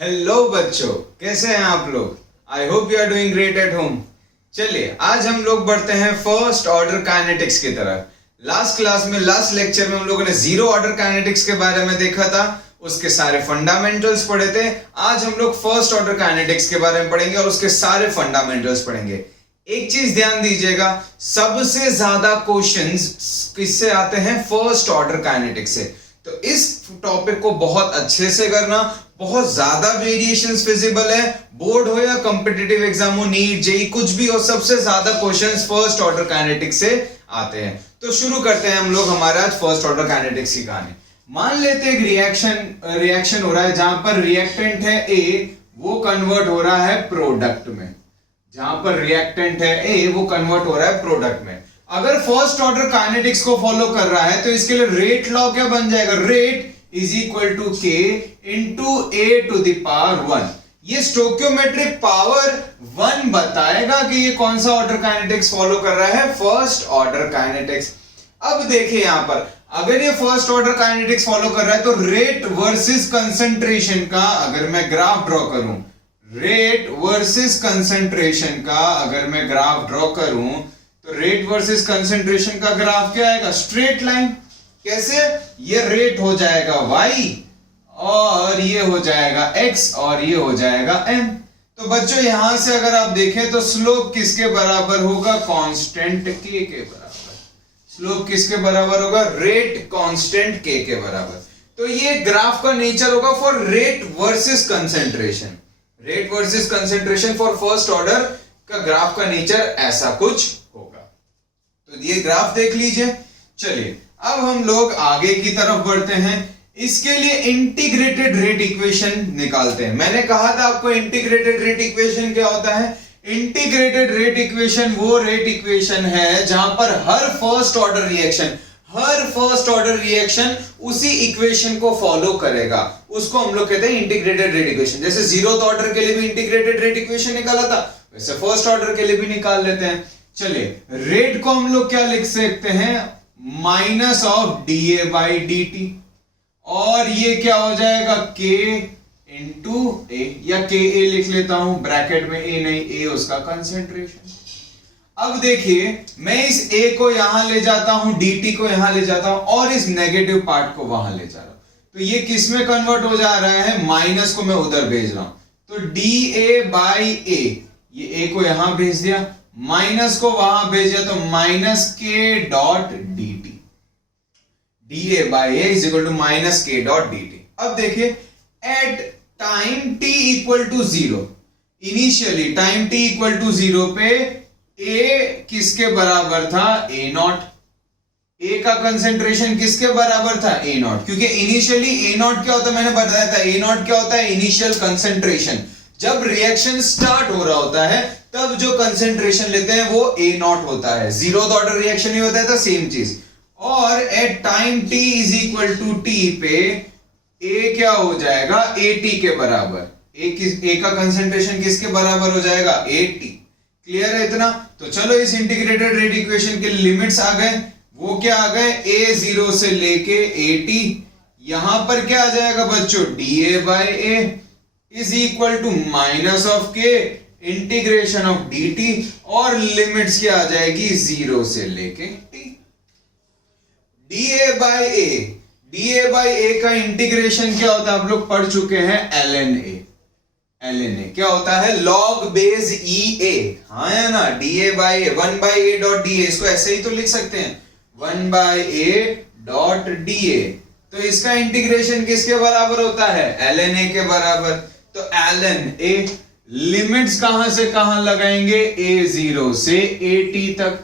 Hello बच्चों, कैसे हैं आप लोग। I hope you are doing great at home. चलिए आज हम लोग बढ़ते हैं फर्स्ट ऑर्डर काइनेटिक्स की तरफ। लास्ट लेक्चर में हम लोगों ने जीरो ऑर्डर काइनेटिक्स के बारे में देखा था, उसके सारे फंडामेंटल्स पढ़े थे। आज हम लोग फर्स्ट ऑर्डर काइनेटिक्स के बारे में पढ़ेंगे और उसके सारे फंडामेंटल्स पढ़ेंगे। एक चीज ध्यान दीजिएगा, सबसे ज्यादा क्वेश्चंस किससे आते हैं? फर्स्ट ऑर्डर काइनेटिक्स से। तो इस टॉपिक को बहुत अच्छे से करना, बहुत ज्यादा वेरिएशंस फिजिबल है, बोर्ड हो या कॉम्पिटिटिव एग्जाम हो, नीट जेई कुछ भी हो, सबसे ज्यादा क्वेश्चंस फर्स्ट ऑर्डर काइनेटिक्स से आते हैं। तो शुरू करते हैं हम लोग हमारा आज फर्स्ट ऑर्डर काइनेटिक्स की कहानी। मान लेते हैं एक रिएक्शन हो रहा है जहां पर रिएक्टेंट है ए, वो कन्वर्ट हो रहा है प्रोडक्ट में। जहां पर रिएक्टेंट है ए, वो कन्वर्ट हो रहा है प्रोडक्ट में। अगर फर्स्ट ऑर्डर काइनेटिक्स को फॉलो कर रहा है तो इसके लिए रेट लॉ क्या बन जाएगा? Rate is equal to k into a to the power 1। ये स्टोक्योमेट्रिक पावर 1 बताएगा कि ये कौन सा ऑर्डर काइनेटिक्स फॉलो कर रहा है, फर्स्ट ऑर्डर काइनेटिक्स। अब देखिए यहां पर अगर ये फर्स्ट ऑर्डर काइनेटिक्स फॉलो कर रहा है तो रेट वर्सेस कंसंट्रेशन का अगर मैं ग्राफ ड्रॉ करूं, रेट वर्सेस कंसंट्रेशन का अगर मैं ग्राफ ड्रॉ करूं तो रेट वर्सेस कंसंट्रेशन का ग्राफ क्या आएगा? Straight line. कैसे? ये रेट हो जाएगा y और ये हो जाएगा x और ये हो जाएगा m। तो बच्चों यहां से अगर आप देखें तो स्लोप किसके बराबर होगा? कांस्टेंट k के बराबर। स्लोप किसके बराबर होगा? रेट कांस्टेंट k के बराबर। तो ये ग्राफ का नेचर होगा for rate versus concentration. Rate versus concentration for first order का ग्राफ का नेचर ऐसा कुछ होगा। तो ये ग्राफ देख लीजिए। चलिए अब हम लोग आगे की तरफ बढ़ते हैं। इसके लिए इंटीग्रेटेड रेट इक्वेशन निकालते हैं। मैंने कहा था आपको इंटीग्रेटेड रेट इक्वेशन क्या होता है। इंटीग्रेटेड रेट इक्वेशन वो रेट इक्वेशन है जहां पर हर फर्स्ट ऑर्डर रिएक्शन उसी इक्वेशन को फॉलो करेगा, उसको हम लोग कहते हैं इंटीग्रेटेड रेट इक्वेशन। जैसे जीरोथ ऑर्डर के लिए भी इंटीग्रेटेड रेट इक्वेशन निकाला था, वैसे फर्स्ट ऑर्डर के लिए भी निकाल लेते हैं। चलिए रेट को हम लोग क्या लिख सकते हैं? Minus of DA by D T, और ये क्या हो जाएगा? के इंटू ए, या के ए लिख लेता हूं ब्रैकेट में, ए नहीं, ए उसका कंसेंट्रेशन। अब देखिए मैं इस ए को यहां ले जाता हूं, dt को यहां ले जाता हूं और इस नेगेटिव पार्ट को वहां ले जा रहा हूं, तो ये किस में कन्वर्ट हो जा रहा है? माइनस को मैं उधर भेज रहा हूं। तो da बाई ए, ये ए को यहां भेज दिया, माइनस को वहां भेजा तो minus k dot d t. D A by A is equal to minus k dot d t. अब देखिए at time t equal to 0, initially time t equal to 0 पे ए किसके बराबर था? ए नॉट। ए का कंसेंट्रेशन किसके बराबर था? ए नॉट। क्योंकि इनिशियली ए नॉट क्या होता है मैंने बताया था, ए नॉट क्या होता है? Initial concentration. जब रिएक्शन स्टार्ट हो रहा होता है तब जो कंसेंट्रेशन लेते हैं वो ए नॉट होता है। जीरो ऑर्डर रिएक्शन ही होता है तो सेम चीज। और at time t is equal to T पे ए क्या हो जाएगा? ए टी के बराबर। ए का कंसेंट्रेशन किसके बराबर हो जाएगा? A T. क्लियर है इतना? तो चलो इस इंटीग्रेटेड रेट इक्वेशन के लिमिट्स आ गए। वो क्या आ गए? ए जीरो से लेके ए टी। यहां पर क्या आ जाएगा बच्चों? D A by A is equal to minus of K integration of D T, और लिमिट्स क्या आ जाएगी? जीरो से लेके T. D A by A, D A by A का इंटीग्रेशन क्या होता है? आप लोग पढ़ चुके हैं L N A. L N A क्या होता है? Log base E A. हाँ या ना? D A by A, 1 by A dot D A, इसको ऐसे ही तो लिख सकते हैं 1 by A dot D A. तो इसका इंटीग्रेशन किसके बराबर होता है? एल एन ए के बराबर। तो एल एन ए लिमिट्स कहां से कहां लगाएंगे? ए जीरो से ए टी तक।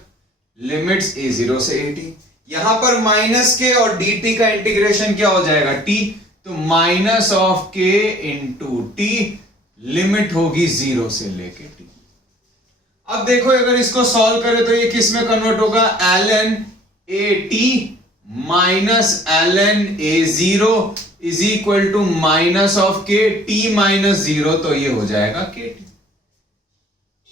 लिमिट्स ए जीरो से ए टी। यहां पर माइनस के और डी टी का इंटीग्रेशन क्या हो जाएगा? टी। तो माइनस ऑफ के इंटू टी, लिमिट होगी जीरो से लेके टी। अब देखो अगर इसको सॉल्व करें तो ये किस में कन्वर्ट होगा? L N A T minus L N A zero is equal to minus of K T minus zero, तो ये हो जाएगा के टी।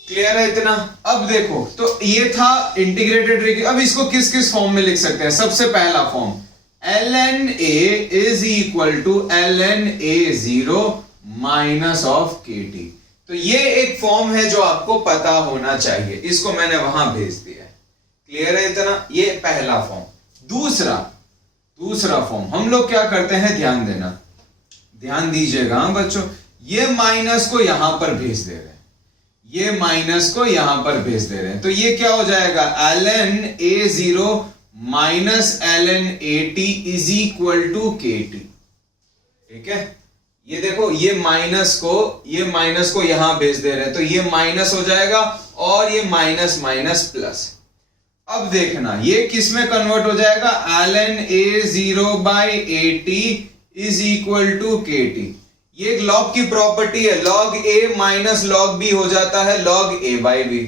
क्लियर है इतना? अब देखो तो ये था इंटीग्रेटेड रेट। अब इसको किस किस फॉर्म में लिख सकते हैं? सबसे पहला form ln a is equal to ln a0 minus of K T. तो ये एक फॉर्म है जो आपको पता होना चाहिए, इसको मैंने वहां भेज दिया है। क्लियर है इतना? ये पहला फॉर्म। दूसरा फॉर्म हम लोग क्या करते हैं, ध्यान देना, ध्यान दीजिएगा बच्चों। ये माइनस को यहां पर भेज दे रहे हैं, ये माइनस को यहां पर भेज दे रहे हैं, तो ये क्या हो जाएगा, ln a0 minus ln at is equal to K T. ठीक है, ये देखो, ये माइनस को यहां भेज दे रहे हैं, तो ये माइनस हो जाएगा और ये माइनस माइनस प्लस। अब देखना ये किस में कन्वर्ट हो जाएगा, ln a0 by at is equal to K T. ये एक लॉग की प्रॉपर्टी है, log a minus log b हो जाता है log a बाई b।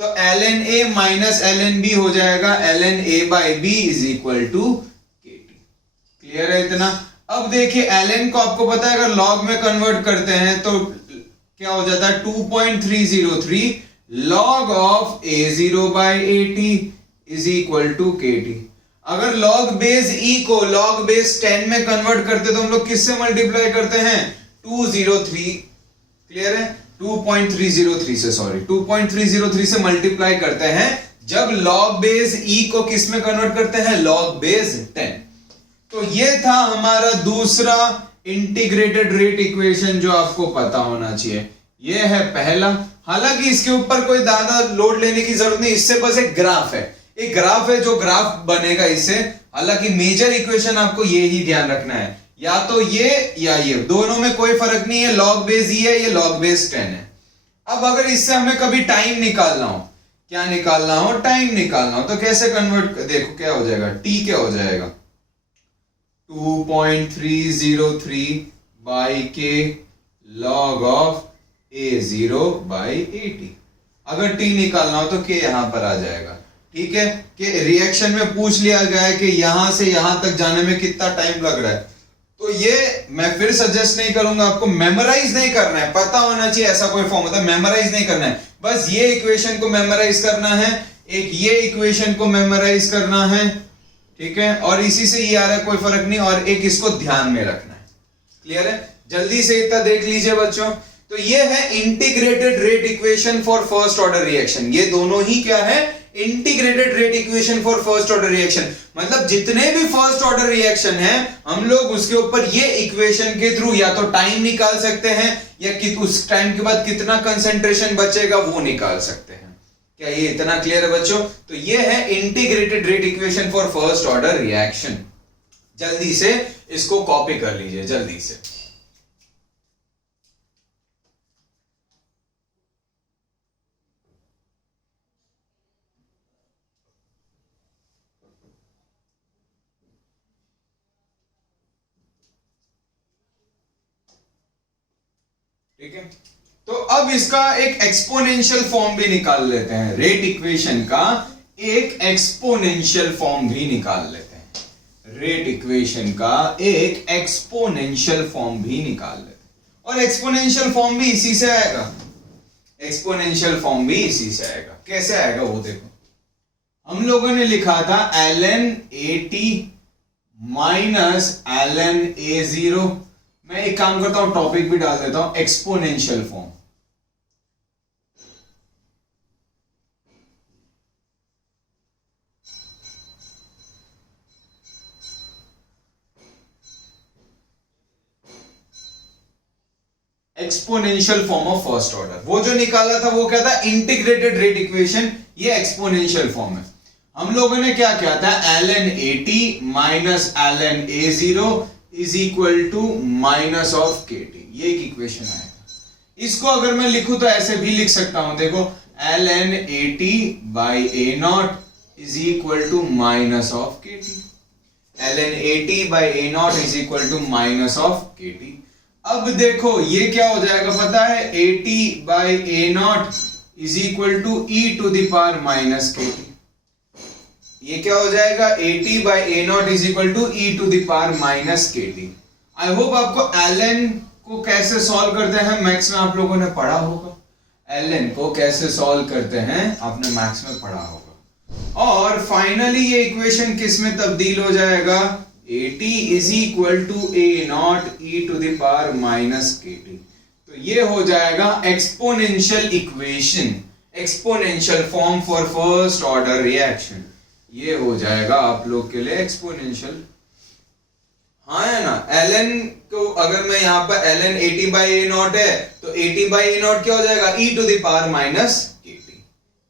तो ln a minus ln b हो जाएगा ln a by b is equal to K T. Clear है इतना? अब देखिए ln को आपको पता है, अगर log में कन्वर्ट करते हैं तो क्या हो जाता है, 2.303 log of a0 by at is equal to K T. अगर log बेस e को log बेस 10 में कन्वर्ट करते तो हम लोग किससे मल्टीप्लाई करते हैं, 203। क्लियर है? 2.303 से, सॉरी 2.303 से मल्टीप्लाई करते हैं जब log बेस e को किस में कन्वर्ट करते हैं, log बेस 10। तो ये था हमारा दूसरा इंटीग्रेटेड रेट इक्वेशन जो आपको पता होना चाहिए। ये है पहला। हालांकि इसके ऊपर कोई ज्यादा लोड लेने की जरूरत नहीं, इससे बस एक ग्राफ है, एक ग्राफ है जो ग्राफ बनेगा इससे। हालांकि मेजर इक्वेशन आपको ये ही ध्यान रखना है, या तो ये या ये, दोनों में कोई फर्क नहीं है, log बेस e है, ये log बेस 10 है। अब अगर इससे हमें कभी टाइम निकालना हो, क्या निकालना हो, टाइम निकालना हो, तो कैसे कन्वर्ट, देखो क्या हो जाएगा, t क्या हो जाएगा, 2.303 बाई के log of a0 by at। अगर t निकालना हो तो k यहां पर आ जाएगा। ठीक है, कि रिएक्शन में पूछ लिया गया है कि यहां से यहां तक जाने में कितना टाइम लग रहा है, तो ये मैं फिर सजेस्ट नहीं करूंगा, आपको मेमोराइज नहीं करना है, पता होना चाहिए ऐसा कोई फॉर्म होता है, मेमोराइज नहीं करना है, बस ये इक्वेशन को मेमोराइज करना है, एक ये इक्वेशन को मेमोराइज करना है। ठीक है, और इसी से ये आ रहा है, कोई फर्क नहीं, और एक इसको ध्यान में रखना है। क्लियर है? जल्दी से इतना देख लीजिए बच्चों। तो ये है integrated rate equation for first order reaction. ये दोनों ही क्या है, integrated rate equation for first order reaction. मतलब जितने भी फर्स्ट ऑर्डर रिएक्शन है हम लोग उसके ऊपर ये इक्वेशन के थ्रू या तो टाइम निकाल सकते हैं, या उस टाइम के बाद कितना कंसेंट्रेशन बचेगा वो निकाल सकते हैं। क्या ये इतना क्लियर है बच्चों? तो ये है integrated rate equation for first order reaction. जल्दी से इसको कॉपी कर लीजिए, जल्दी से। ठीक है, तो अब इसका एक एक्सपोनेंशियल फॉर्म भी निकाल लेते हैं, रेट इक्वेशन का एक एक्सपोनेंशियल फॉर्म भी निकाल लेते हैं, रेट इक्वेशन का एक एक्सपोनेंशियल फॉर्म भी निकाल लेते हैं। और एक्सपोनेंशियल फॉर्म भी इसी से आएगा, एक्सपोनेंशियल फॉर्म भी इसी से आएगा। कैसे आएगा वो देखो, हम लोगों ने लिखा था ln at minus ln a0। मैं एक काम करता हूं, टॉपिक भी डाल देता हूं, exponential form. Exponential form of first order. वो जो निकाला था वो क्या था, इंटीग्रेटेड रेट इक्वेशन। ये एक्सपोनेंशियल फॉर्म है। हम लोगों ने क्या किया था, ln at minus ln a0 is equal to minus of K T. ये एक इक्वेशन आएगा। इसको अगर मैं लिखूं तो ऐसे भी लिख सकता हूं, देखो ln at by a0 is equal to minus of K T. ln at by a0 is equal to minus of K T. अब देखो ये क्या हो जाएगा पता है, at by a0 is equal to e to the power minus K T. ये क्या हो जाएगा, at by a0 is equal to e to the power minus K T. I hope आपको ln को कैसे सॉल्व करते हैं मैथ्स में आप लोगों ने पढ़ा होगा। ln को कैसे सॉल्व करते हैं आपने मैथ्स में पढ़ा होगा। और फाइनली ये इक्वेशन किस में तब्दील हो जाएगा, AT is equal to A0 e to the power minus KT। तो ये हो जाएगा exponential equation, exponential form for first order reaction. ये हो जाएगा आप लोग के लिए एक्सपोनेंशियल, हाँ है ना। ln को अगर मैं यहाँ पर ln AT by A0 है तो AT by A0 क्या हो जाएगा, e to the power minus KT।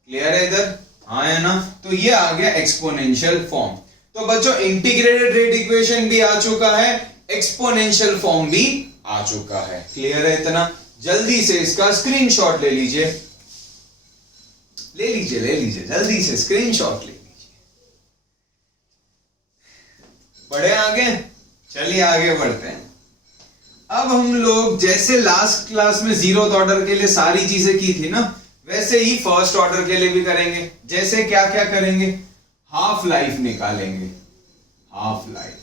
Clear है इधर, हाँ है ना। तो ये आ गया एक्सपोनेंशियल फॉर्म। तो बच्चों इंटीग्रेटेड रेट इक्वेशन भी आ चुका है, एक्सपोनेंशियल फॉर्म भी आ चुका है। क्लियर है इतना, जल्दी से इसका स्क्रीनशॉट ले लीजिए, ले लीजिए जल्दी से स्क्रीनशॉट ले लीजिए। बढ़े आगे, चलिए आगे बढ़ते हैं। अब हम लोग जैसे लास्ट क्लास में जीरोथ ऑर्डर के लिए सारी चीजें की थी ना, वैसे ही फर्स्ट ऑर्डर के लिए भी करेंगे। जैसे क्या क्या करेंगे, हाफ लाइफ निकालेंगे। हाफ लाइफ,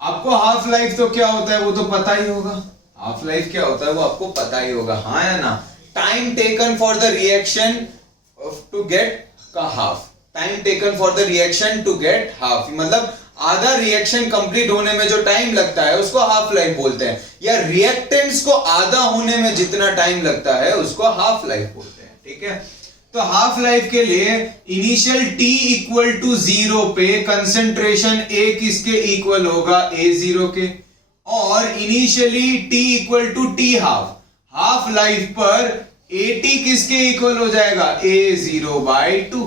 आपको हाफ लाइफ तो क्या होता है वो तो पता ही होगा। हाफ लाइफ क्या होता है वो आपको पता ही होगा, हाँ या ना। Time taken for the reaction to get का half, time taken for the reaction to get half, मतलब आधा रिएक्शन कंप्लीट होने में जो टाइम लगता है उसको हाफ लाइफ बोलते हैं, या रिएक्टेंट्स को आधा होने में जितना टाइम लगता है उसको हाफ लाइफ बोलते हैं। ठीक है, तो हाफ लाइफ के लिए इनिशियल t इक्वल टू 0 पे कंसंट्रेशन A किसके इक्वल होगा, A0 के, और initially t equal to t half, half life पर AT किसके इक्वल हो जाएगा, A0 बाई 2।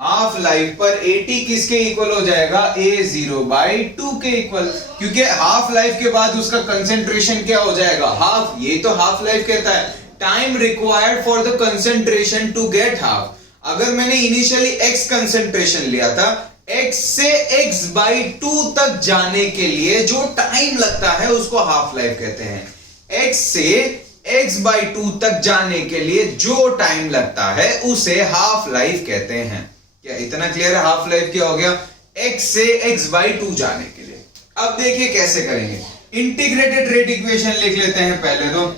हाफ लाइफ पर AT किसके इक्वल हो जाएगा, A0 बाई 2 के इक्वल, क्योंकि हाफ लाइफ के बाद उसका कंसंट्रेशन क्या हो जाएगा, हाफ। ये तो हाफ लाइफ कहता है time required for the concentration to get half. अगर मैंने इनिशियली x कंसंट्रेशन लिया था, x से x बाई 2 तक जाने के लिए जो टाइम लगता है उसको हाफ लाइफ कहते हैं। x से x बाई 2 तक जाने के लिए जो टाइम लगता है उसे हाफ लाइफ कहते हैं। क्या इतना क्लियर है? हाफ लाइफ क्या हो गया, x से x बाई 2 जाने के लिए। अब देखिए कैसे करेंगे, इंटीग्रेटेड रेट इक्वेशन लिख लेते हैं पहले तो।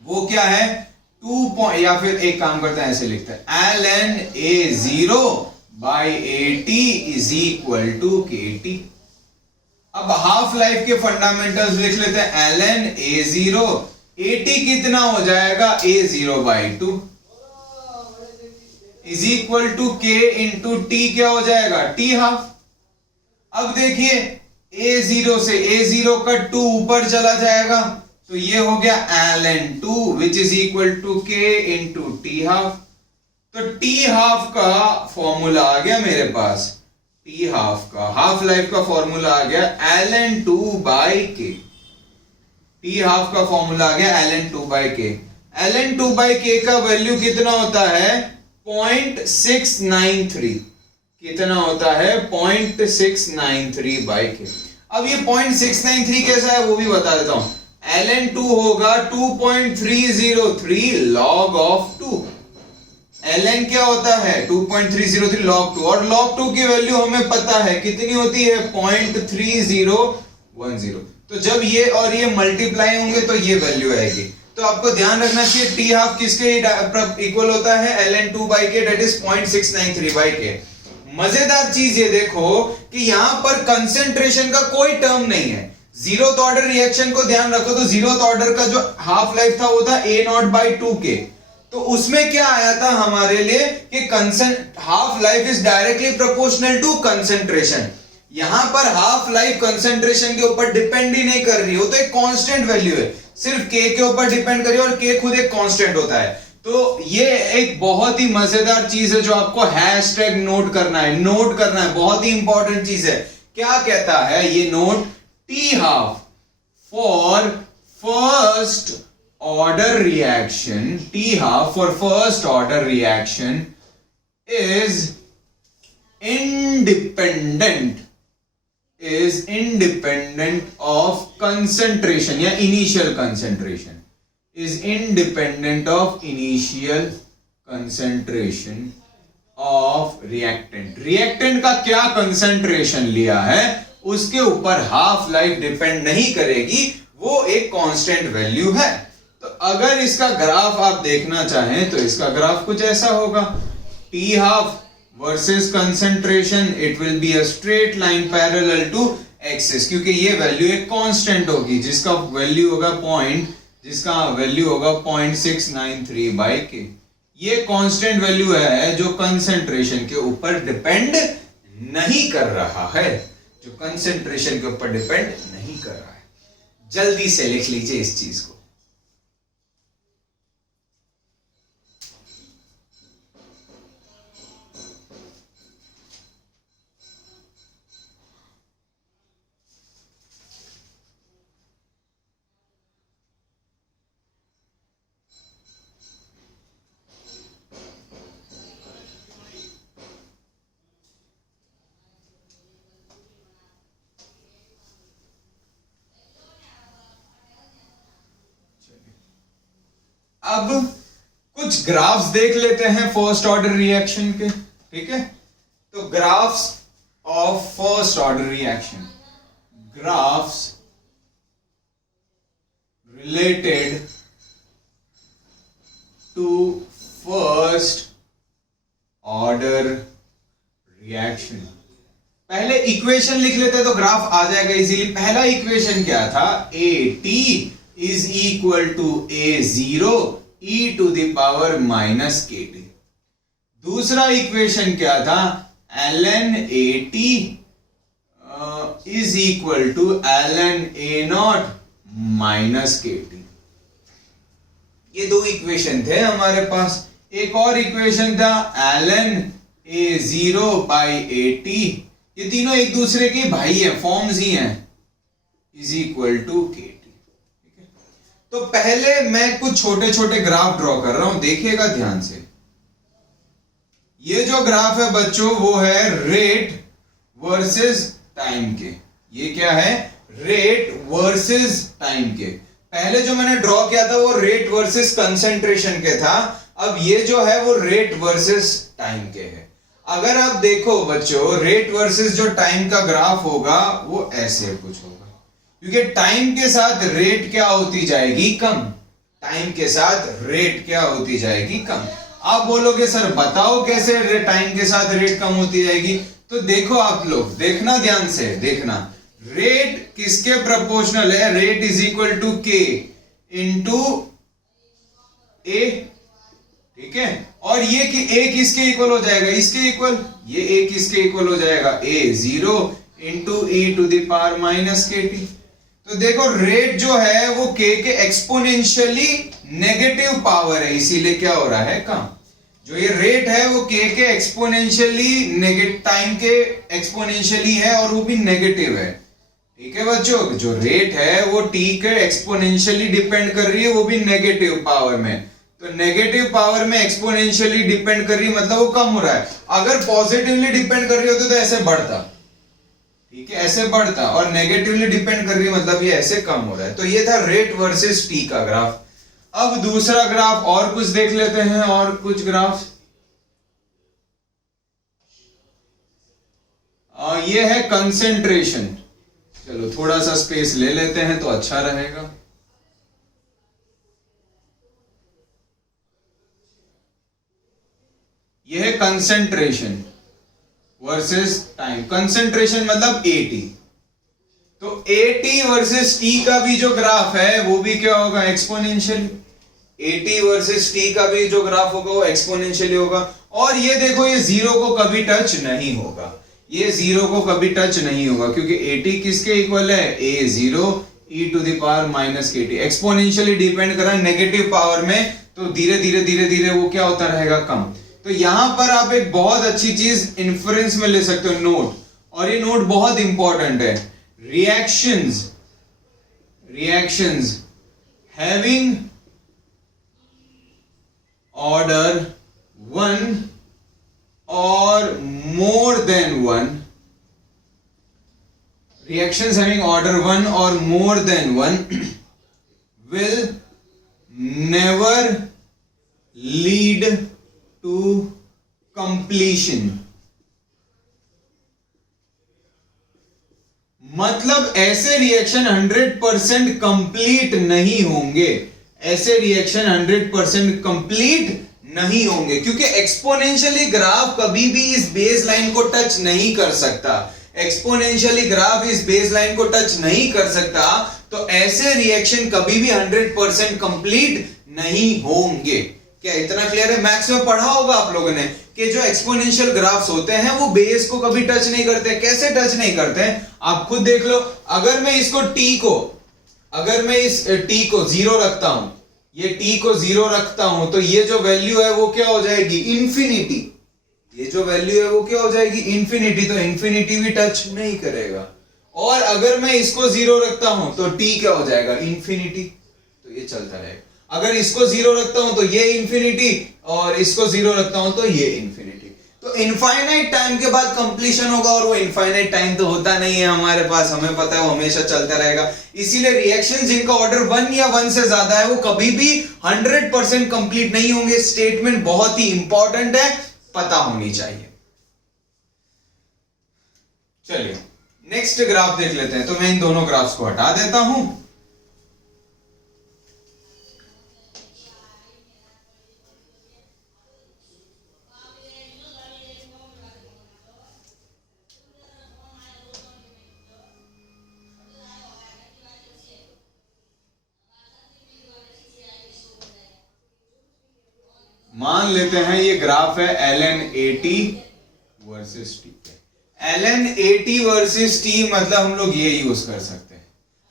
वो क्या है, 2 या फिर एक काम करते हैं ऐसे लिखते हैं, ln A0 by AT is equal to KT। अब हाफ लाइफ के फंडामेंटल्स लिख लेते हैं, ln A0, AT कितना हो जाएगा, A0 by 2 is equal to K into T क्या हो जाएगा, T हाफ। अब देखिए A0 से A0 का 2 ऊपर चला जाएगा तो ये हो गया ln 2 which is equal to K into T half. तो T हाफ का फॉर्मूला आ गया मेरे पास, T हाफ का हाफ लाइफ का फॉर्मूला आ गया ln 2 by K। T half का फॉर्मूला आ गया ln 2 by K। ln 2 by K का वैल्यू कितना होता है, 0.693। कितना होता है, 0.693 बाई K। अब ये 0.693 कैसा है वो भी बता देता हूं। ln 2 होगा 2.303 log ऑफ 2। ln क्या होता है, 2.303 log 2, और log 2 की वैल्यू हमें पता है कितनी होती है, 0.3010। तो जब ये और ये मल्टीप्लाई होंगे तो ये वैल्यू आएगी। तो आपको ध्यान रखना चाहिए T हाफ किसके इक्वल होता है, ln 2 by K, that is 0.693 by K। मजेदार चीज ये देखो कि यहां पर कंसेंट्रेशन का कोई टर्म नहीं है। जीरोथ ऑर्डर रिएक्शन को ध्यान रखो तो जीरोथ ऑर्डर का जो हाफ लाइफ था वो था A0 बाई 2K। तो उसमें क्या आया था हमारे लिए कि half life is directly proportional to concentration. यहां पर हाफ लाइफ कंसेंट्रेशन के ऊपर डिपेंड ही नहीं कर रही, वो तो एक कांस्टेंट वैल्यू है, सिर्फ K के ऊपर डिपेंड कर रही है, और K खुद एक कांस्टेंट होता है। तो ये एक बहुत ही मजेदार चीज है जो आपको हैशटैग नोट करना है, नोट करना है, बहुत ही इंपॉर्टेंट चीज है। क्या कहता है ये note, T half for first order reaction, T half for first order reaction is independent of concentration या initial concentration, is independent of initial concentration of reactant। reactant का क्या concentration लिया है उसके ऊपर हाफ लाइफ डिपेंड नहीं करेगी, वो एक कांस्टेंट वैल्यू है। तो अगर इसका ग्राफ आप देखना चाहें तो इसका ग्राफ कुछ ऐसा होगा, T half versus concentration, it will be a straight line parallel to axis, क्योंकि ये वैल्यू एक कांस्टेंट होगी जिसका वैल्यू होगा 0.693/k। ये कांस्टेंट वैल्यू है जो कंसेंट्रेशन के ऊपर डिपेंड नहीं कर रहा है, जो कंसेंट्रेशन के ऊपर डिपेंड नहीं कर रहा है। जल्दी से लिख लीजिए इस चीज को। अब कुछ ग्राफ्स देख लेते हैं फर्स्ट ऑर्डर रिएक्शन के, ठीक है। तो graphs of first order reaction, graphs related to first order reaction. पहले इक्वेशन लिख लेते तो ग्राफ आ जाएगा इजीली। पहला इक्वेशन क्या था, AT is equal to A0 e to the power minus KT। दूसरा इक्वेशन क्या था, ln AT is equal to ln A0 minus KT। ये दो इक्वेशन थे हमारे पास। एक और इक्वेशन था ln A0 by AT, ये तीनों एक दूसरे के भाई हैं, फॉर्म्स ही हैं, is equal to KT। तो पहले मैं कुछ छोटे छोटे ग्राफ ड्रॉ कर रहा हूं, देखिएगा ध्यान से। ये जो ग्राफ है बच्चों वो है रेट वर्सेस टाइम के। ये क्या है, रेट वर्सेस टाइम के। पहले जो मैंने ड्रॉ किया था वो रेट वर्सेस कंसेंट्रेशन के था, अब ये जो है वो रेट वर्सेस टाइम के है। अगर आप देखो बच्चों, रेट वर्सेस जो टाइम का ग्राफ होगा वो ऐसे कुछ होगा, क्योंकि टाइम के साथ रेट क्या होती जाएगी, कम। टाइम के साथ रेट क्या होती जाएगी, कम। आप बोलोगे सर बताओ कैसे टाइम के साथ रेट कम होती जाएगी। तो देखो आप लोग, देखना ध्यान से, देखना। रेट किसके प्रोपोर्शनल है, rate is equal to k into ए, ठीक है। और ये कि ए किसके इक्वल हो जाएगा, इसके इक्वल। ये ए किसके इक्वल हो जाएगा, A0 into e to the power minus KT। तो देखो रेट जो है वो k के एक्सपोनेंशियली नेगेटिव पावर है, इसीलिए क्या हो रहा है, कम। जो ये रेट है वो k के एक्सपोनेंशियली नेगेटिव, टाइम के एक्सपोनेंशियली है और वो भी नेगेटिव है, ठीक है बच्चों। जो रेट है वो t के एक्सपोनेंशियली डिपेंड कर रही है, वो भी नेगेटिव पावर में। तो नेगेटिव पावर में एक्सपोनेंशियली डिपेंड कर रही है, मतलब वो कम हो रहा है। अगर पॉजिटिवली डिपेंड कर रही होती तो ऐसे बढ़ता, ठीक है, ऐसे बढ़ता। और नेगेटिवली डिपेंड कर रही है मतलब ये ऐसे कम हो रहा है। तो ये था रेट वर्सेस टी का ग्राफ। अब दूसरा ग्राफ और कुछ देख लेते हैं, और कुछ ग्राफ। ये है कंसेंट्रेशन। चलो थोड़ा सा स्पेस ले लेते हैं तो अच्छा रहेगा। यह है कंसेंट्रेशन वर्सेस टाइम। कंसेंट्रेशन मतलब AT। तो AT वर्सेस T का भी जो ग्राफ है वो भी क्या होगा, एक्सपोनेंशियल। AT वर्सेस T का भी जो ग्राफ होगा वो एक्सपोनेंशियली होगा। और ये देखो, ये जीरो को कभी टच नहीं होगा, ये जीरो को कभी टच नहीं होगा, क्योंकि AT किसके इक्वल है, A0 e to the power minus KT। Exponentially depend कर रहा है नेगेटिव पावर में, तो धीरे धीरे धीरे धीरे वो क्या होता रहेगा, कम। तो यहां पर आप एक बहुत अच्छी चीज इन्फ्रेंस में ले सकते हो, नोट। और ये नोट बहुत इंपॉर्टेंट है। रिएक्शंस हैविंग ऑर्डर 1 और more than 1, reactions having order 1 or more than 1 will never lead to completion। मतलब ऐसे रिएक्शन 100% कंप्लीट नहीं होंगे, ऐसे रिएक्शन 100% कंप्लीट नहीं होंगे, क्योंकि एक्सपोनेंशियली ग्राफ कभी भी इस बेस लाइन को टच नहीं कर सकता। एक्सपोनेंशियली ग्राफ इस बेस लाइन को टच नहीं कर सकता, तो ऐसे रिएक्शन कभी भी 100% कंप्लीट नहीं होंगे। क्या इतना क्लियर है? मैथ्स में पढ़ा होगा आप लोगों ने कि जो एक्सपोनेंशियल ग्राफ्स होते हैं वो बेस को कभी टच नहीं करते। कैसे टच नहीं करते हैं आप खुद देख लो। अगर मैं इसको अगर मैं इस t को 0 रखता हूं, ये t को 0 रखता हूं, तो ये जो वैल्यू है वो क्या हो जाएगी? इंफिनिटी। ये जो वैल्यू है वो क्या हो जाएगी? इंफिनिटी। तो इंफिनिटी भी टच नहीं करेगा। और अगर मैं इसको 0 रखता हूं तो t क्या हो जाएगा? इंफिनिटी। तो ये चलता रहेगा। अगर इसको 0 रखता हूं तो ये इंफिनिटी, और इसको 0 रखता हूं तो ये इंफिनिटी। तो इनफाइनाइट टाइम के बाद कंप्लीशन होगा, और वो इनफाइनाइट टाइम तो होता नहीं है हमारे पास, हमें पता है वो हमेशा चलता रहेगा। इसीलिए रिएक्शन जिनका ऑर्डर 1 या 1 से ज्यादा है वो कभी भी 100% कंप्लीट नहीं होंगे। स्टेटमेंट बहुत ही इंपॉर्टेंट है, पता होनी चाहिए। चलिए नेक्स्ट ग्राफ देख लेते हैं। तो मैं इन दोनों ग्राफ्स को हटा देता हूं। मान लेते हैं ये ग्राफ है ln80 versus t। ln80 versus t मतलब हम लोग ये यूज कर सकते हैं।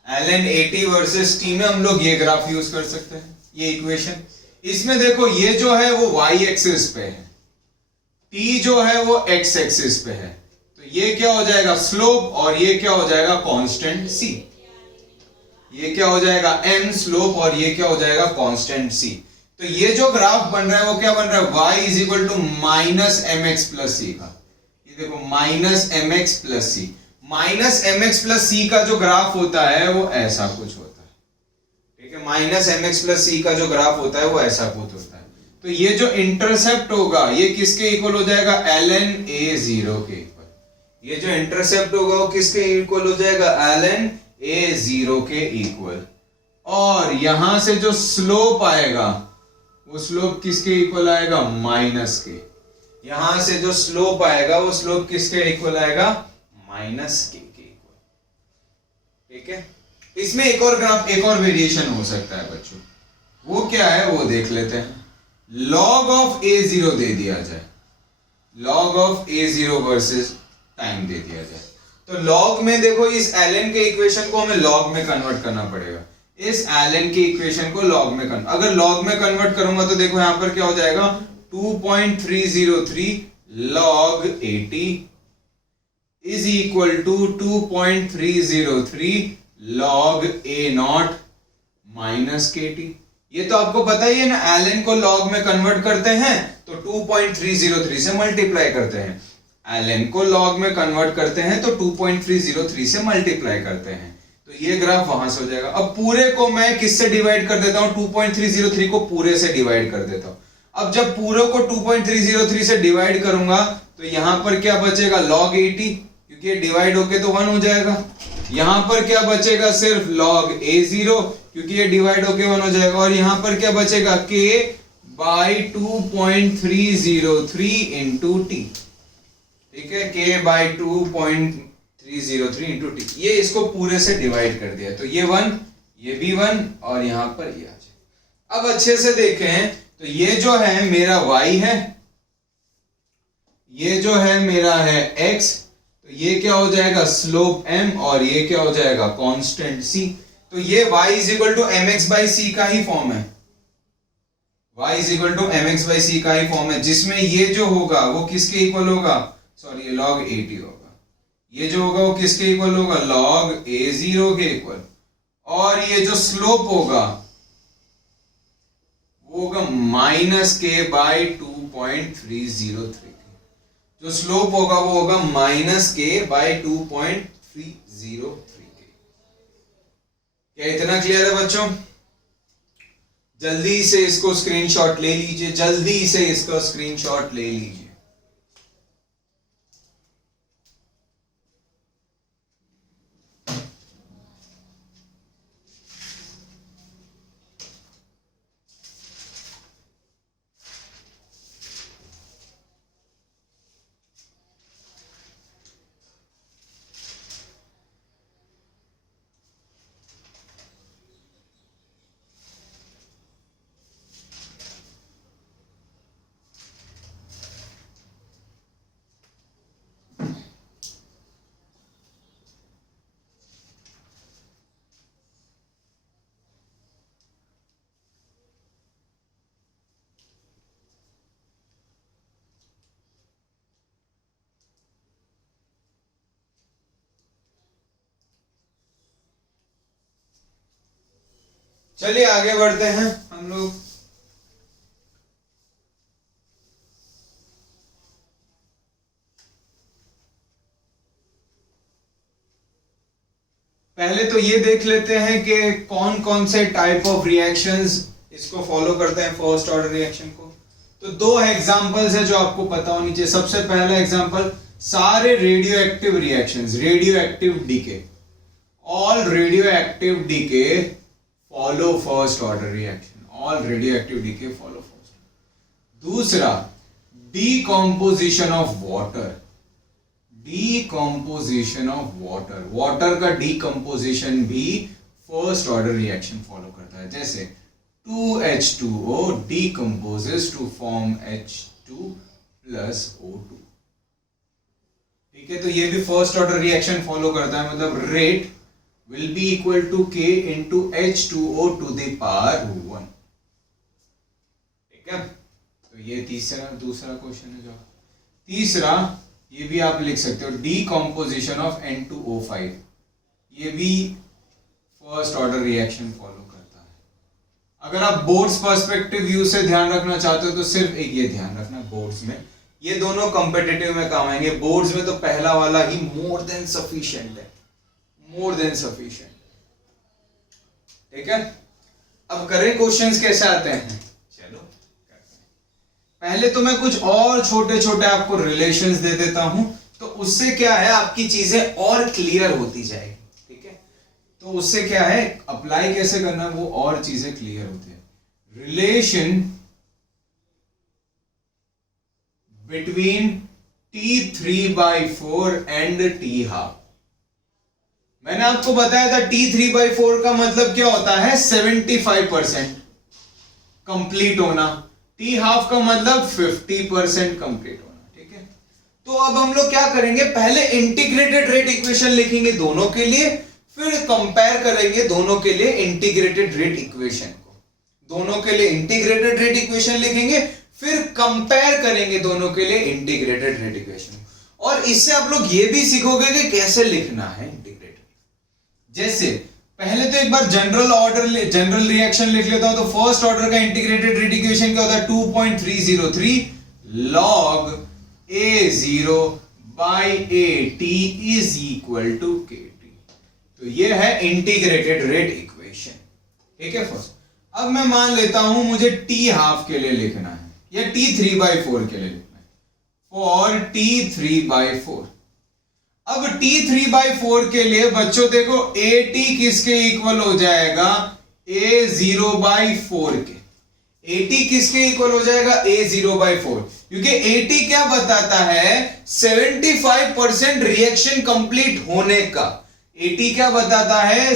ln80 वर्सेस t में हम लोग ये ग्राफ यूज कर सकते हैं, ये इक्वेशन। इसमें देखो ये जो है वो y एक्सिस पे है, t जो है वो x एक्सिस पे है। तो ये क्या हो जाएगा? स्लोप, और ये क्या हो जाएगा? Constant c। ये क्या हो जाएगा? m स्लोप, और ये क्या हो जाएगा? Constant c। तो ये जो ग्राफ बन रहा है वो क्या बन रहा है? y is equal to minus M X plus C का। ये देखो minus M X plus C. Minus M X plus C का जो ग्राफ होता है वो ऐसा कुछ होता है। ठीक है, minus M X plus C का जो ग्राफ होता है वो ऐसा कुछ होता है। तो ये जो इंटरसेप्ट होगा ये किसके इक्वल हो जाएगा? ln a0 के इक्वल। ये जो इंटरसेप्ट होगा वो किसके इक्वल हो जाएगा? ln a0 के इक्वल। और यहां से जो स्लोप आएगा वो स्लोप किसके इक्वल आएगा? माइनस के। यहां से जो स्लोप आएगा वो स्लोप किसके इक्वल आएगा? माइनस के इक्वल। ठीक है, इसमें एक और ग्राफ, एक और वेरिएशन हो सकता है बच्चों। वो क्या है वो देख लेते हैं। log ऑफ a0 दे दिया जाए, log of a0 versus time दे दिया जाए। तो log में देखो इस ln के इक्वेशन को हमें log में कन्वर्ट करना पड़ेगा। इस ln की इक्वेशन को log में कन्वर्ट, अगर log में कन्वर्ट करूंगा तो देखो यहां पर क्या हो जाएगा? 2.303 log 80 is equal to 2.303 log a0 minus kt। ये तो आपको पता ही है ना, ln को log में कन्वर्ट करते हैं तो 2.303 से मल्टीप्लाई करते हैं। ln को log में कन्वर्ट करते हैं तो 2.303 से मल्टीप्लाई करते हैं। तो ये ग्राफ वहां से हो जाएगा। अब पूरे को मैं किससे डिवाइड कर देता हूं? 2.303 को पूरे से डिवाइड कर देता हूं। अब जब पूरे को 2.303 से डिवाइड करूंगा तो यहां पर क्या बचेगा? log 80, क्योंकि ये डिवाइड होके तो 1 हो जाएगा। यहां पर क्या बचेगा? सिर्फ log a0, क्योंकि ये डिवाइड होके 1 हो जाएगा। और यहां पर क्या बचेगा? k by 2.303 into t। ठीक है, k बाई 2.303 इंटू टी। ये इसको पूरे से डिवाइड कर दिया तो ये 1, ये भी 1, और यहां पर ये आ जाए। अब अच्छे से देखें तो ये जो है मेरा y है, ये जो है मेरा है x। तो ये क्या हो जाएगा? स्लोप m, और ये क्या हो जाएगा? Constant c। तो ये y is equal to M X by C का ही फॉर्म है। y is equal to M X by C का ही फॉर्म है, जिसमें ये जो होगा वो किसके इक्वल होगा? सॉरी, log 80 होगा। ये जो होगा वो किसके इक्वल होगा? log a0 के इक्वल। और ये जो स्लोप होगा वो होगा माइनस के बाई 2.303। जो स्लोप होगा वो होगा माइनस के बाई 2.303 के। क्या इतना क्लियर है बच्चों? जल्दी से इसको स्क्रीनशॉट ले लीजिए, जल्दी से इसका स्क्रीनशॉट ले लीजिए। चलिए आगे बढ़ते हैं हम लोग। पहले तो ये देख लेते हैं कि कौन कौन से टाइप ऑफ रिएक्शंस इसको फॉलो करते हैं, फर्स्ट ऑर्डर रिएक्शन को। तो दो एग्जांपल्स है जो आपको पता होनी चाहिए। सबसे पहला एग्जांपल, सारे radioactive reactions, radioactive decay, all radioactive decay follow first order reaction, all radioactive decay follow first. दूसरा, decomposition of water, decomposition of water, water का डीकंपोजिशन भी फर्स्ट ऑर्डर रिएक्शन फॉलो करता है। जैसे 2H2O decomposes to form H2 plus O2। ठीक है, तो ये भी फर्स्ट ऑर्डर रिएक्शन फॉलो करता है, मतलब rate will be equal to K into H2O to the power 1। ठीक है, तो ये दूसरा क्वेश्चन है जो। तीसरा, ये भी आप लिख सकते हो, डीकंपोजिशन ऑफ N2O5, ये भी फर्स्ट ऑर्डर रिएक्शन फॉलो करता है। अगर आप बोर्ड्स पर्सपेक्टिव व्यू से ध्यान रखना चाहते हो तो सिर्फ एक ये ध्यान रखना, बोर्ड्स में ये दोनों कॉम्पिटिटिव में काम आएंगे। बोर्ड्स में तो पहला वाला ही मोर देन सफिशिएंट है, मोर देन सफिशिएंट। ठीक है, अब करें क्वेश्चंस कैसे आते हैं, चलो करते हैं। पहले तो मैं कुछ और छोटे छोटे आपको रिलेशंस दे देता हूं, तो उससे क्या है आपकी चीजें और क्लियर होती जाएगी। ठीक है, तो उससे क्या है, अप्लाई कैसे करना है वो और चीजें क्लियर होती है। Relation between T3/4 and T12। मैंने आपको बताया था T3/4 का मतलब क्या होता है, 75% कंप्लीट होना, T12 का मतलब 50% कंप्लीट होना। ठीक है, तो अब हम लोग क्या करेंगे, पहले इंटीग्रेटेड रेट इक्वेशन लिखेंगे दोनों के लिए, फिर कंपेयर करेंगे दोनों के लिए इंटीग्रेटेड रेट इक्वेशन को। दोनों के लिए इंटीग्रेटेड रेट इक्वेशन लिखेंगे, फिर कंपेयर करेंगे दोनों के लिए इंटीग्रेटेड रेट इक्वेशन। और इससे आप लोग ये भी सीखोगे कि कैसे लिखना है इंटीग्रेटेड। जैसे पहले तो एक बार जनरल रिएक्शन लिख लेता हूं। तो फर्स्ट ऑर्डर का इंटीग्रेटेड रेट इक्वेशन क्या होता है, 2.303 log A0 by AT is equal to KT। तो ये है इंटीग्रेटेड रेट इक्वेशन। ठीक है, फर्स्ट। अब मैं मान लेता हूं मुझे T12 के लिए लिखना है या T3/4 के लिए लिखना है, फॉर T3/4। अब T3/4 के लिए बच्चों देखो, AT किसके इक्वल हो जाएगा, A0/4 के। AT किसके इक्वल हो जाएगा, A0/4, क्योंकि AT क्या बताता है, 75% रिएक्शन कंप्लीट होने का। AT क्या बताता है,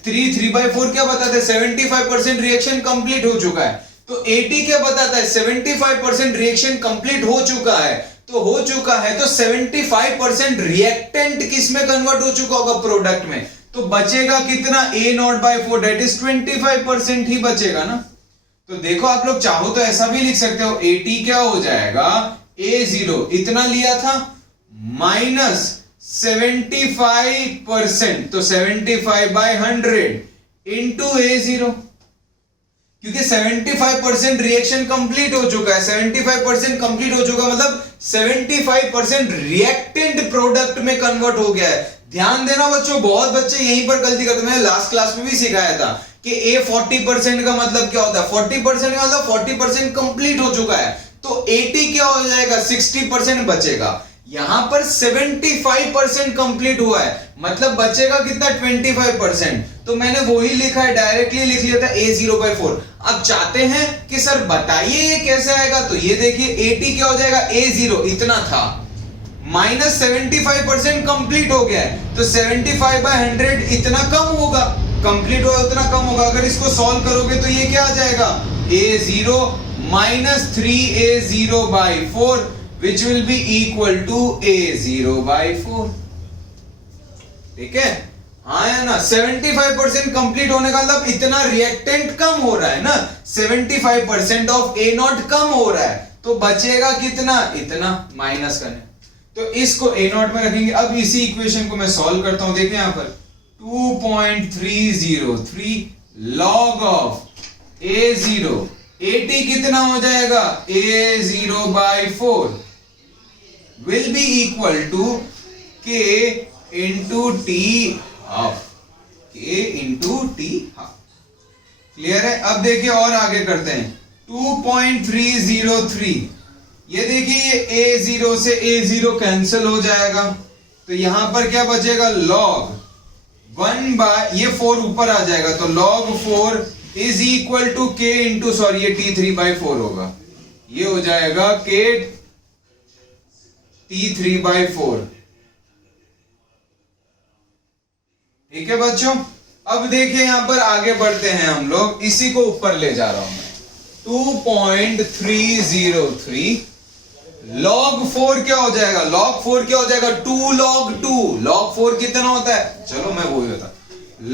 3/4 क्या बताता है, 75% रिएक्शन कंप्लीट हो चुका है। तो AT क्या बताता है, 75% रिएक्शन कंप्लीट हो चुका है। तो हो चुका है तो 75% रिएक्टेंट किस में कन्वर्ट हो चुका होगा, प्रोडक्ट में। तो बचेगा कितना, A0/4, दैट इज 25% ही बचेगा ना। तो देखो आप लोग चाहो तो ऐसा भी लिख सकते हो, AT क्या हो जाएगा, A0 इतना लिया था माइनस 75%, तो 75/100 इंटू A0, क्योंकि 75% रिएक्शन कंप्लीट हो चुका है। 75% कंप्लीट हो चुका मतलब 75% रिएक्टेंट प्रोडक्ट में कन्वर्ट हो गया है। ध्यान देना बच्चों, बहुत बच्चे यहीं पर गलती करते हैं। मैंने लास्ट क्लास में भी सिखाया था कि A 40% का मतलब क्या होता है, 40% का मतलब 40% कंप्लीट हो चुका है। तो AT क्या हो जाएगा, 60% बचेगा। यहां पर 75% कंप्लीट हुआ है, मतलब बचेगा कितना, 25%। तो मैंने वही लिखा है, डायरेक्टली लिख लिया था A0/4। अब चाहते हैं कि सर बताइए ये कैसे आएगा, तो ये देखिए AT क्या हो जाएगा, A0 इतना था माइनस 75% कंप्लीट हो गया है, तो 75/100 इतना कम होगा, कंप्लीट हुआ उतना कम होगा। अगर इसको सॉल्व करोगे तो ये क्या आ जाएगा, A0 minus 3A0/4 which will be equal to A0/4। ठीक है, हाँ या ना, 75% कंप्लीट होने का मतलब इतना रिएक्टेंट कम हो रहा है ना, 75% ऑफ A0 कम हो रहा है, तो बचेगा कितना, इतना माइनस करने। तो इसको A0 में रखेंगे। अब इसी इक्वेशन को मैं सॉल्व करता हूं, देखिए यहां पर 2.303 log of a0, at कितना हो जाएगा, a0 by 4 will be equal to k into t half, k into t half। Clear है? अब देखिए और आगे करते हैं 2.303, ये देखिए ये a0 से a0 कैंसिल हो जाएगा, तो यहां पर क्या बचेगा, log 1 बाय, ये 4 ऊपर आ जाएगा, तो log 4 is equal to k into, sorry ये t3 बाई 4 होगा, ये हो जाएगा k t3 बाई 4। ठीक है बच्चों, अब देखिए यहां पर आगे बढ़ते हैं हम लोग, इसी को ऊपर ले जा रहा हूं मैं, 2.303 log 4 क्या हो जाएगा, log 4 क्या हो जाएगा, 2 log 2, log 4 कितना होता है, चलो मैं बोल देता,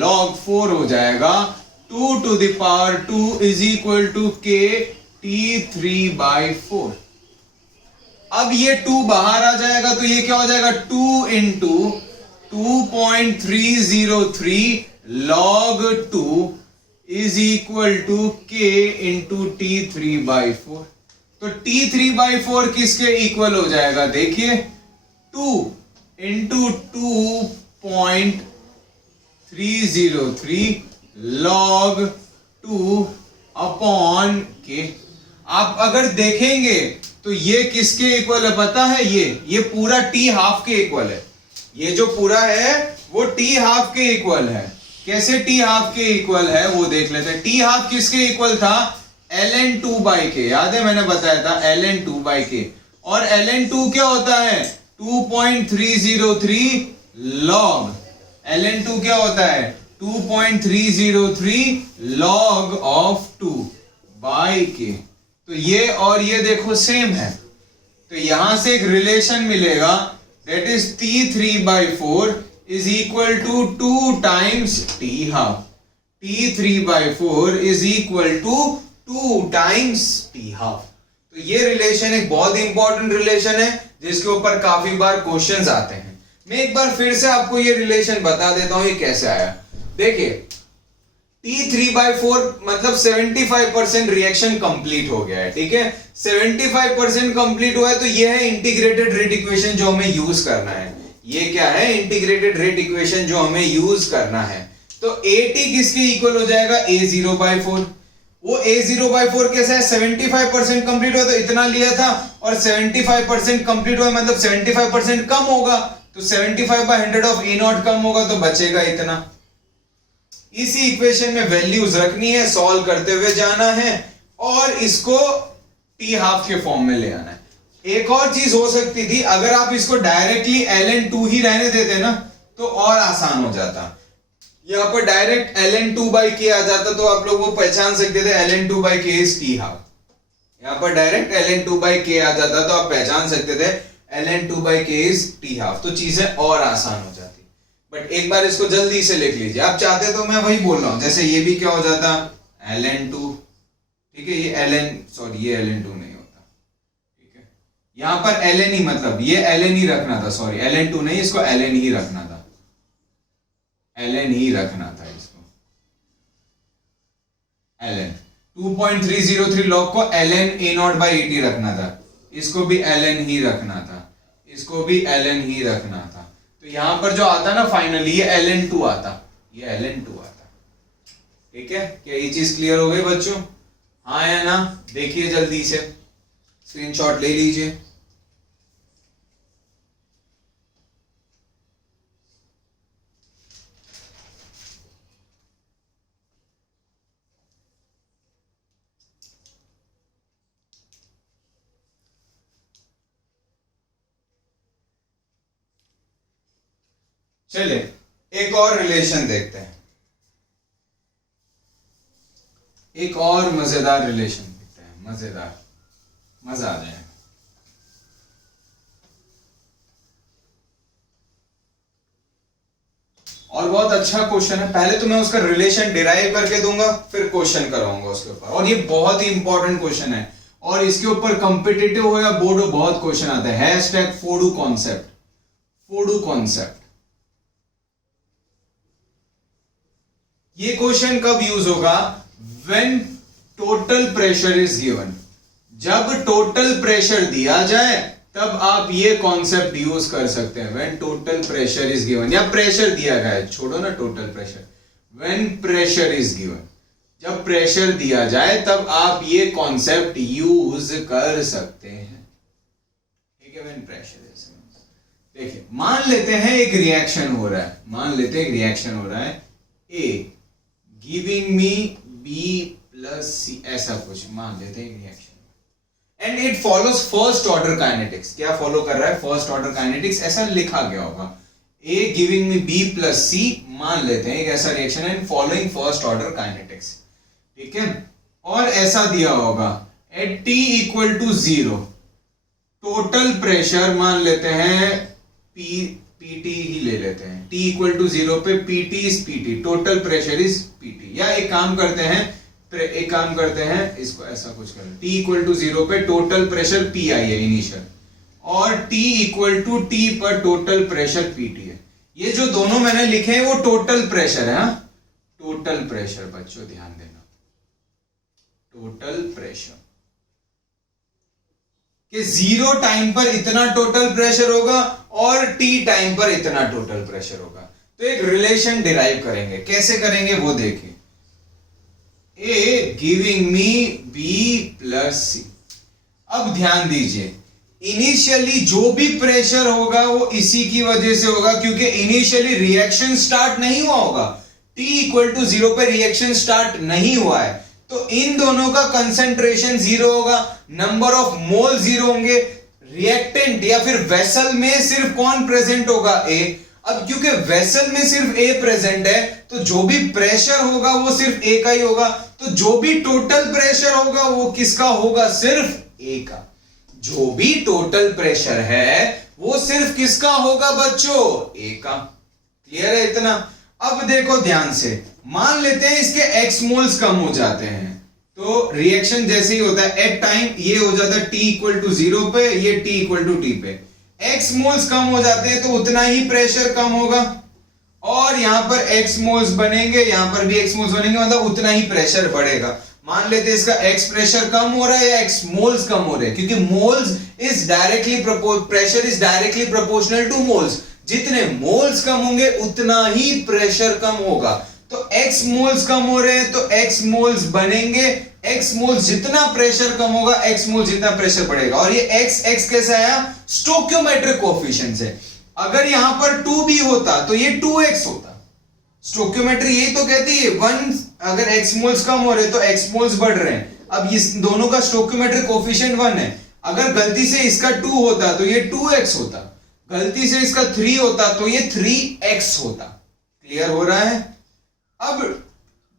log 4 हो जाएगा 2 to the power 2 is equal to k t3 by 4। अब ये 2 बाहर आ जाएगा, तो ये क्या हो जाएगा, 2 into 2.303 log 2 is equal to k into t3 by 4। तो t3 by 4 किसके इक्वल हो जाएगा, देखिए 2 into 2.303 log 2 upon k। आप अगर देखेंगे तो ये किसके इक्वल है पता है, ये पूरा t हाफ के इक्वल है, ये जो पूरा है वो t हाफ के इक्वल है। कैसे t हाफ के इक्वल है वो देख लेते हैं। t हाफ किसके इक्वल था, ln 2 by k, याद है मैंने बताया था ln 2 by k, और ln 2 क्या होता है 2.303 log, ln 2 क्या होता है 2.303 log of 2 by k। तो ये और ये देखो सेम है, तो यहां से एक रिलेशन मिलेगा, that is t3 by 4 is equal to 2 times t half, t3 by 4 is equal to 2 times t half। तो ये रिलेशन एक बहुत इंपॉर्टेंट रिलेशन है जिसके ऊपर काफी बार क्वेश्चंस आते हैं। मैं एक बार फिर से आपको ये रिलेशन बता देता हूं ये कैसे आया। देखिए T3 by 4 मतलब 75% रिएक्शन कंप्लीट हो गया है, ठीक है, 75% कंप्लीट हुआ है, तो ये है इंटीग्रेटेड रेट इक्वेशन जो हमें यूज करना है। ये क्या है, इंटीग्रेटेड रेट इक्वेशन जो हमें यूज करना है। तो AT किसके इक्वल हो जाएगा, A0 by 4। वो A0 by 4 कैसा है, 75% कंप्लीट हुआ तो इतना लिया था, और 75% कंप्लीट हुआ मतलब 75% कम होगा, तो 75 by 100 ऑफ A0 कम होगा तो बचेगा इतना। इसी इक्वेशन में वैल्यूज रखनी है, सॉल्व करते हुए जाना है और इसको टी हाफ के फॉर्म में ले आना है। एक और चीज हो सकती थी, अगर आप इसको डायरेक्टली ln 2 ही रहने देते ना तो और आसान हो जाता। यहां पर डायरेक्ट ln 2 by k आ जाता तो आप लोग वो पहचान सकते थे ln 2 by k is T half. यहां पर डायरेक्ट ln 2 by k आ जाता तो आप पहचान सकते थे ln 2 by k is T half, तो चीजें और आसान हो जाती। बट एक बार इसको जल्दी से लिख लीजिए, आप चाहते तो मैं वही बोल रहा हूं, जैसे ये भी क्या हो जाता ln 2, ठीक है, ये ये ln 2 नहीं होता, ठीक है, यहां पर ln ही मतलब ये ln ही रखना था, सॉरी ln 2 नहीं, इसको ln ही रखना था, ln ही रखना था इसको, ln 2.303 log को ln a0 by 80 रखना था, इसको भी ln ही रखना था, इसको भी ln ही रखना था। तो यहां पर जो आता ना फाइनली ये ln 2 आता, ये ln 2 आता, ठीक है। क्या ये चीज क्लियर हो गई बच्चों, हाँ या ना? देखिए जल्दी से स्क्रीनशॉट ले लीजिए। चलिए एक और रिलेशन देखते हैं, एक और मजेदार रिलेशन देखते हैं, मजेदार, मजा आ जाएगा। और बहुत अच्छा क्वेश्चन है, पहले तो मैं उसका रिलेशन डिराइव करके दूंगा फिर क्वेश्चन कराऊंगा उसके ऊपर, और ये बहुत ही इंपॉर्टेंट क्वेश्चन है और इसके ऊपर कॉम्पिटिटिव हो या बोर्ड हो बहुत क्वेश्चन आते हैं। हैशटैग फोडू कॉन्सेप्ट, फोडू कॉन्सेप्ट। ये क्वेश्चन कब यूज होगा? When total pressure is given. जब टोटल प्रेशर दिया जाए तब आप ये कॉन्सेप्ट यूज कर सकते हैं, when total pressure is given, या प्रेशर दिया गया है, छोड़ो ना total pressure, when pressure is given, जब प्रेशर दिया जाए तब आप ये कॉन्सेप्ट यूज कर सकते हैं, ठीक है। व्हेन प्रेशर इज, देखिए मान लेते हैं एक रिएक्शन हो रहा है, मान लेते हैं एक रिएक्शन हो रहा है, ए गिविंग मी बी प्लस सी, ऐसा कुछ मान लेते हैं reaction, and it follows first order kinetics. क्या फॉलो कर रहा है? फर्स्ट ऑर्डर काइनेटिक्स, ऐसा लिखा गया होगा, ए गिविंग मी बी प्लस सी, मान लेते हैं एक ऐसा रिएक्शन है, फॉलोइंग फर्स्ट ऑर्डर काइनेटिक्स, ठीक है। और ऐसा दिया होगा at T equal to 0 total pressure, मान लेते हैं पीटी ही ले लेते हैं, टी इक्वल टू 0 पे PT is PT, total pressure is PT, या एक काम करते हैं इसको ऐसा कुछ करें, T इक्वल टू 0 पे टोटल प्रेशर Pi है इनिशियल, और T इक्वल टू T पर टोटल प्रेशर Pt है। ये जो दोनों मैंने लिखे हैं वो टोटल प्रेशर है, हाँ टोटल प्रेशर, बच्चों ध्यान देना, टोटल प्रेशर कि 0 टाइम पर इतना टोटल प्रेशर होगा और T टाइम पर इतना टोटल प्रेशर होगा। तो एक रिलेशन डिराइव करेंगे, कैसे करेंगे वो देखिए, A giving me B plus C। अब ध्यान दीजिए, इनिशियली जो भी प्रेशर होगा वो इसी की वजह से होगा, क्योंकि इनिशियली रिएक्शन स्टार्ट नहीं हुआ होगा, T इक्वल टू 0 पे रिएक्शन स्टार्ट नहीं हुआ है, तो इन दोनों का कंसेंट्रेशन 0 होगा, नंबर ऑफ मोल 0 होंगे, रिएक्टेंट या फिर वेसल में सिर्फ कौन प्रेजेंट होगा? A। अब क्योंकि वेसल में सिर्फ A प्रेजेंट है तो जो भी प्रेशर होगा वो सिर्फ A का ही होगा, तो जो भी टोटल प्रेशर होगा वो किसका होगा? सिर्फ A का। जो भी टोटल प्रेशर है वो सिर्फ किसका होगा बच्चों? A का। क्लियर है इतना? अब देखो ध्यान से, मान लेते हैं इसके x मोल्स कम हो जाते हैं, तो रिएक्शन जैसे ही होता है एट टाइम ये हो जाता है T इक्वल टू 0 पे, ये T इक्वल टू T पे, x मोल्स कम हो जाते हैं तो उतना ही प्रेशर कम होगा, और यहां पर x मोल्स बनेंगे, यहां पर भी x मोल्स बनेंगे, मतलब उतना ही प्रेशर बढ़ेगा। मान लेते हैं इसका x प्रेशर कम हो रहा है या x मोल्स कम हो रहे हैं, क्योंकि moles is directly pressure is directly proportional two moles, जितने मोल्स कम होंगे उतना ही प्रेशर कम होगा। तो x मोल्स कम हो रहे हैं तो x मोल्स बनेंगे, x मोल्स जितना प्रेशर कम होगा x मोल्स जितना प्रेशर बढ़ेगा, और ये x कैसे आया? स्टोइकियोमेट्रिक कोएफिशिएंट से। अगर यहां पर 2 भी होता तो ये 2x होता। स्टोइकियोमेट्री यही तो कहती है 1, अगर x मोल्स कम हो रहे तो x मोल्स बढ़ रहे हैं। अब इस दोनों का स्टोइकियोमेट्रिक कोएफिशिएंट 1 है, अगर गलती से इसका 2 होता तो ये 2x होता, गलती से इसका 3 होता तो ये 3x होता। क्लियर हो रहा है? अब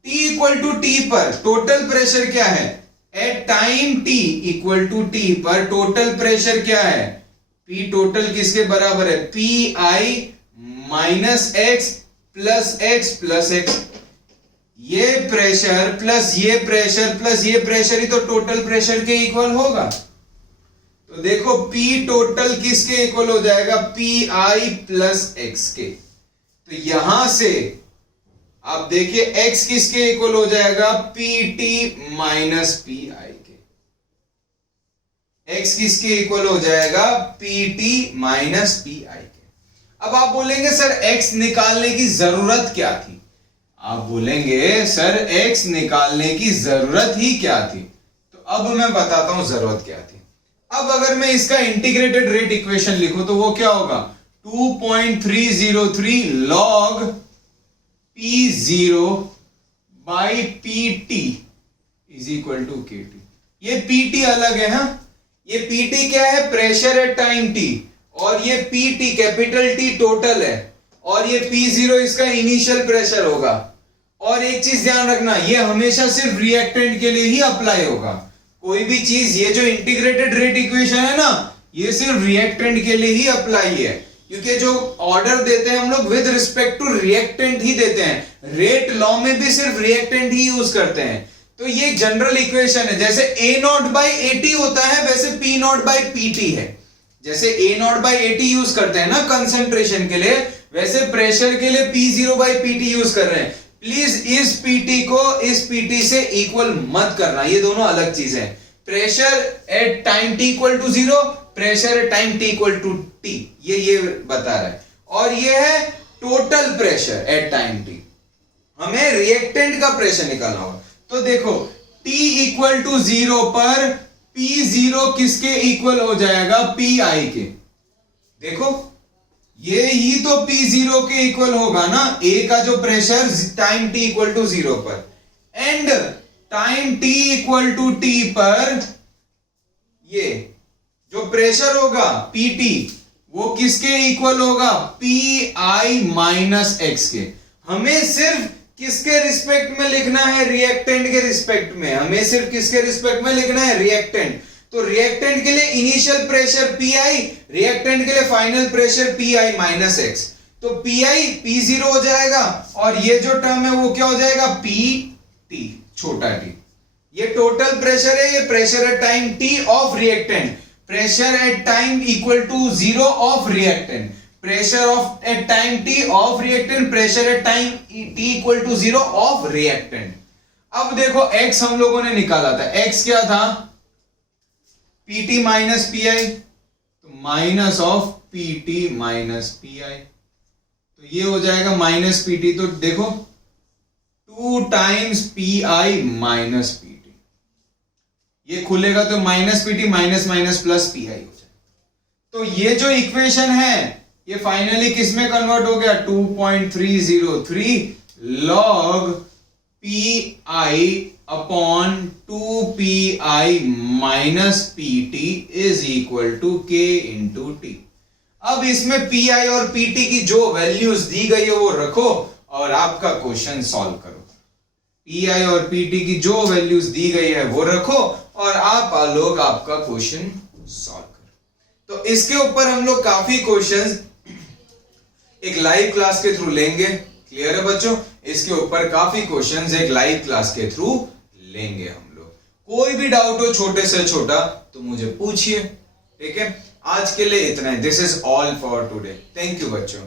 T इक्वल टू T पर टोटल प्रेशर क्या है? At time T equal to T पर टोटल प्रेशर क्या है? P टोटल किसके बराबर है? Pi minus x plus x plus x। ये प्रेशर प्लस ये प्रेशर प्लस ये प्रेशर ही तो टोटल प्रेशर के इक्वल होगा। तो देखो P टोटल किसके इक्वल हो जाएगा? Pi प्लस x के। तो यहां से आप देखिए x किसके इक्वल हो जाएगा? Pt माइनस Pi के। x किसके इक्वल हो जाएगा? Pt माइनस Pi के। अब आप बोलेंगे सर x निकालने की जरूरत क्या थी? आप बोलेंगे सर x निकालने की जरूरत ही क्या थी? तो अब मैं बताता हूं जरूरत क्या थी। अब अगर मैं इसका इंटीग्रेटेड रेट इक्वेशन लिखूं तो वो क्या होगा? 2.303 log P0 by PT is equal to KT। ये PT अलग है, हा? ये PT क्या है? प्रेशर है टाइम T, और ये PT कैपिटल T टोटल है, और ये P0 इसका इनिशियल प्रेशर होगा। और एक चीज ध्यान रखना, ये हमेशा सिर्फ रिएक्टेंट के लिए ही अप्लाई होगा। कोई भी चीज, ये जो इंटीग्रेटेड रेट इक्वेशन है ना, ये सिर्फ रिएक्टेंट के लिए ही अप्लाई है, क्योंकि जो ऑर्डर देते हैं हम लोग विद रिस्पेक्ट टू रिएक्टेंट ही देते हैं। रेट लॉ में भी सिर्फ रिएक्टेंट ही यूज करते हैं। तो ये एक जनरल इक्वेशन है, जैसे A0 by AT होता है वैसे P0 by PT है। जैसे A0 by AT यूज करते हैं ना कंसंट्रेशन के लिए, वैसे प्रेशर के लिए P0 by PT यूज कर रहे हैं। प्लीज इस पीटी को इस पीटी से इक्वल मत करना, ये दोनों अलग चीजें हैं। Pressure at time T equal to 0, pressure at time T equal to T, ये बता रहा है। और ये है total pressure at time T. हमें रिएक्टेंट का प्रेशर निकालना होगा। तो देखो T इक्वल टू 0 पर P0 किसके इक्वल हो जाएगा? PI के। देखो ये ही तो P0 के इक्वल होगा ना, A का जो pressure time T equal to 0 पर, and time T equal to T पर ये जो प्रेशर होगा PT वो किसके इक्वल होगा? PI माइनस X के। हमें सिर्फ किसके रिस्पेक्ट में लिखना है? रिएक्टेंट के रिस्पेक्ट में। हमें सिर्फ किसके रिस्पेक्ट में लिखना है? रिएक्टेंट। तो रिएक्टेंट के लिए इनिशियल प्रेशर PI, रिएक्टेंट के लिए final pressure PI minus X। तो PI P0 हो जाएगा और ये जो टर्म है वो क्या हो जाएगा? PT, छोटा t। ये टोटल प्रेशर है, ये pressure at time T of reactant, pressure at time equal to 0 of reactant, pressure of at time T of reactant, pressure at time T equal to 0 of reactant. अब देखो X हम लोगों ने निकाला था, X क्या था? PT माइनस PI, तो minus of PT minus PI, तो ये हो जाएगा माइनस PT। तो देखो 2 टाइम्स PI माइनस PT, ये खुलेगा तो minus PT minus minus plus PI हो जाएगा। तो ये जो इक्वेशन है ये फाइनली किस में कन्वर्ट हो गया? 2.303 log PI upon 2PI minus PT is equal to K into T। अब इसमें PI और PT की जो वैल्यूज दी गई है वो रखो और आपका क्वेश्चन सॉल्व करो। PI और PT की जो वैल्यूज दी गई है वो रखो और आप लोग आपका क्वेश्चन सॉल्व करो। तो इसके ऊपर हम लोग काफी क्वेश्चंस एक लाइव क्लास के थ्रू लेंगे। क्लियर है बच्चों? इसके ऊपर काफी क्वेश्चंस एक लाइव क्लास के थ्रू लेंगे हम लोग। कोई भी डाउट हो छोटे से छोटा तो मुझे पूछिए, ठीक है? आज के लिए इतना ही। This is all for today. Thank you बच्चों।